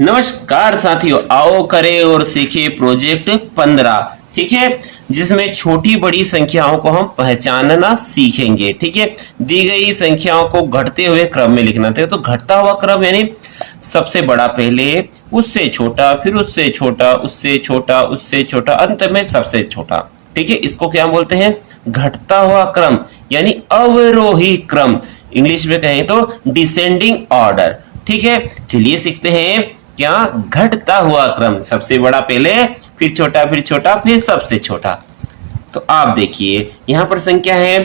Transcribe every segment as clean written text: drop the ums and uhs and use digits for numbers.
नमस्कार साथियों, आओ करें और सीखे प्रोजेक्ट 15। ठीक है, जिसमें छोटी बड़ी संख्याओं को हम पहचानना सीखेंगे। ठीक है, दी गई संख्याओं को घटते हुए क्रम में लिखना था। तो घटता हुआ क्रम यानी सबसे बड़ा पहले, उससे छोटा, फिर उससे छोटा, उससे छोटा, उससे छोटा, अंत में सबसे छोटा। ठीक है, इसको क्या बोलते हैं? घटता हुआ क्रम यानी अवरोही क्रम। इंग्लिश में कहें तो डिसेंडिंग ऑर्डर। ठीक है, चलिए सीखते हैं क्या घटता हुआ क्रम। सबसे बड़ा पहले, फिर छोटा, फिर छोटा, फिर सबसे छोटा। तो आप देखिए यहां पर संख्या है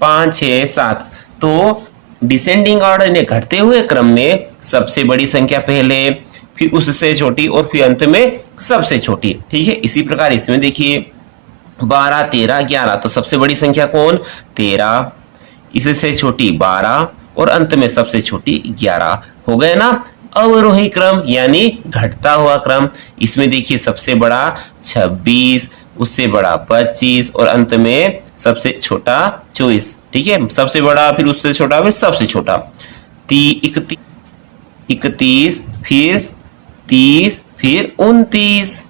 5, 6, 7। तो डिसेंडिंग ऑर्डर ने घटते हुए क्रम में सबसे बड़ी संख्या पहले, फिर उससे छोटी और फिर अंत में सबसे छोटी। ठीक है, इसी प्रकार इसमें देखिए 12, 13, 11। तो सबसे बड़ी संख्या कौन? 13, इससे छोटी 12 और अंत में सबसे छोटी 11। हो गए ना अवरोही क्रम यानी घटता हुआ क्रम। इसमें देखिए सबसे बड़ा 26, उससे बड़ा 25 और अंत में सबसे छोटा 24। ठीक है, सबसे बड़ा, फिर उससे छोटा, फिर सबसे छोटा 31, फिर 30, फिर 29।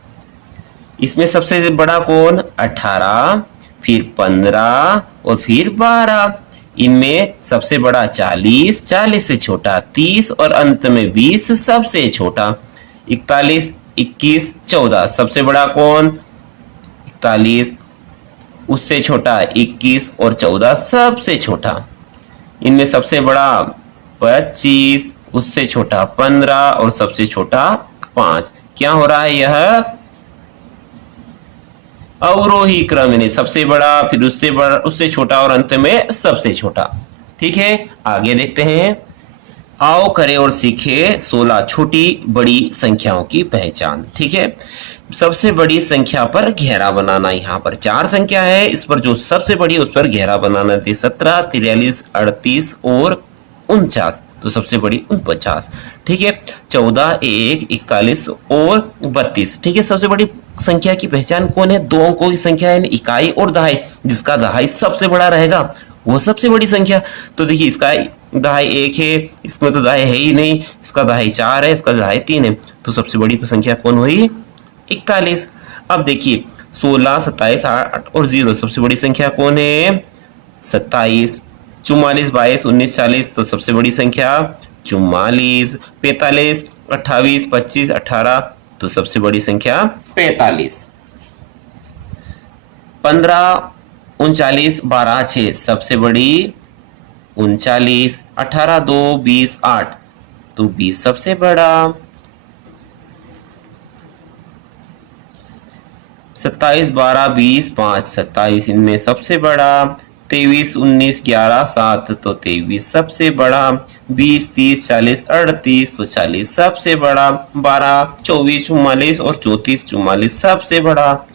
इसमें सबसे बड़ा कौन? 18, फिर 15 और फिर 12। इनमें सबसे बड़ा 40, 40 से छोटा 30 और अंत में 20 सबसे छोटा 41, 21, 14। सबसे बड़ा कौन? 41, उससे छोटा 21 और 14 सबसे छोटा। इनमें सबसे बड़ा 25, उससे छोटा 15 और सबसे छोटा 5। क्या हो रहा है? यह अवरोही क्रम यानी सबसे बड़ा, फिर उससे बड़ा, उससे छोटा और अंत में सबसे छोटा। ठीक है, आगे देखते हैं। आओ करें और सीखे 16 छोटी बड़ी संख्याओं की पहचान। ठीक है, सबसे बड़ी संख्या पर घेरा बनाना। यहाँ पर 4 संख्या है, इस पर जो सबसे बड़ी है उस पर घेरा बनाना थी। 17, 43, 38 और 49। तो सबसे बड़ी 49। ठीक है, 14, 1, 41 और 32। ठीक है, सबसे बड़ी संख्या की पहचान कौन है? 2 अंकों की संख्या है, इकाई और दहाई। जिसका दहाई सबसे बड़ा रहेगा वो सबसे बड़ी संख्या। तो देखिए इसका दहाई 1 है, इसमें तो दहाई है ही नहीं। इसका दहाई 4 है, इसका दहाई 3 है। तो सबसे बड़ी संख्या कौन हुई? 41। अब देखिए 16, 27, 8 और 0। सबसे बड़ी संख्या कौन है? 27। 44, 22, 19, 40। तो सबसे बड़ी संख्या 44। 45, 28, 25, 18। तो सबसे बड़ी संख्या 45। 15, 39, 12, 6। सबसे बड़ी 39। 18, 2, 20, 8। तो 20 सबसे बड़ा। 27, 12, 20, 5। 27 इनमें सबसे बड़ा। 23, 19, 11, 7। तो 23 सबसे बड़ा। 20, 30, 40, 38। तो 40 सबसे बड़ा। 12, 24, 44 और 34। 44 सबसे बड़ा।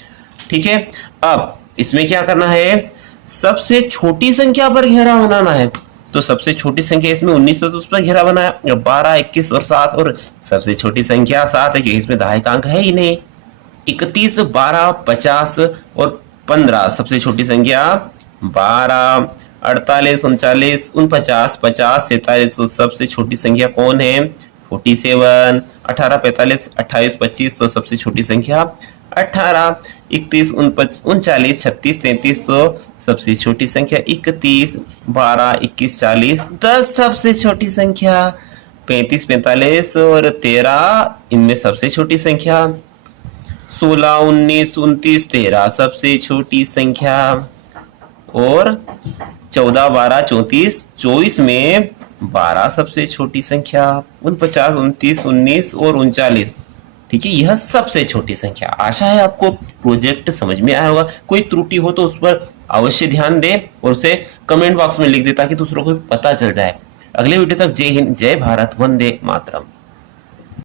ठीक है, अब इसमें क्या करना है? सबसे छोटी संख्या पर घेरा बनाना है। तो सबसे छोटी संख्या इसमें 19 तो उस पर घेरा बनाया। 12, 21 और 7। और सबसे छोटी संख्या 7 है क्योंकि इसमें दहाई का अंक है ही नहीं। 31, 12, 50 और 15। सबसे छोटी संख्या 12, 48, 39, 49, 50, 47। तो सबसे छोटी संख्या कौन है? 47। 18, 45, 28, 25। तो सबसे छोटी संख्या 18। 31, 39, 36, 33। तो सबसे छोटी संख्या 31। 12, 21, 40। 10 सबसे छोटी संख्या। 35, 45 और 13 इनमें सबसे छोटी संख्या। 16, 19, 29, 13 सबसे छोटी संख्या। और 14, 12, 34, 24 में 12 सबसे छोटी संख्या। 49, 29, 19 और 39। ठीक है, यह सबसे छोटी संख्या। आशा है आपको प्रोजेक्ट समझ में आया होगा। कोई त्रुटि हो तो उस पर अवश्य ध्यान दें और उसे कमेंट बॉक्स में लिख दें ताकि दूसरों को पता चल जाए। अगले वीडियो तक जय हिंद, जय भारत, वंदे मातरम।